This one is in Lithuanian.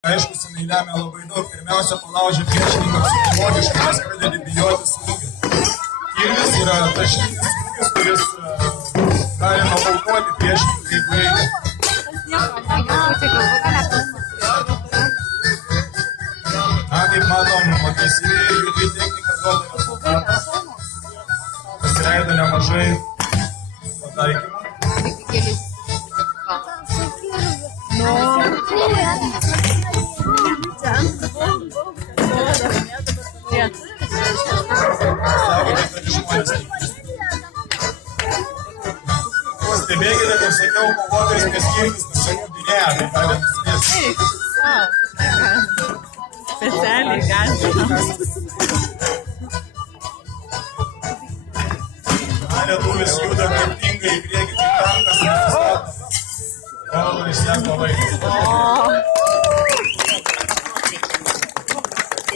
Aišku, jinai lemia labai daug. Pirmiausia, palaužia priešininką psichologiškai, nes pradedi bijoti smūgį. Kirvis yra taškinis smūgis, kuris gali nupaukoti priešininką, jeigu reikia. Na, kaip matom, agresyviai judri technika duoda rezultatą. Pasileido nemažai pataikymų. Stebėkite, kaip sakiau, kovotojas neskirtis, pasiekudinėja, tai gali nusidėti. Specialiai gali. Lietuvis juda kryptingai į priekį, tik tankas nesustabdo. Kamuolys jam paveikia.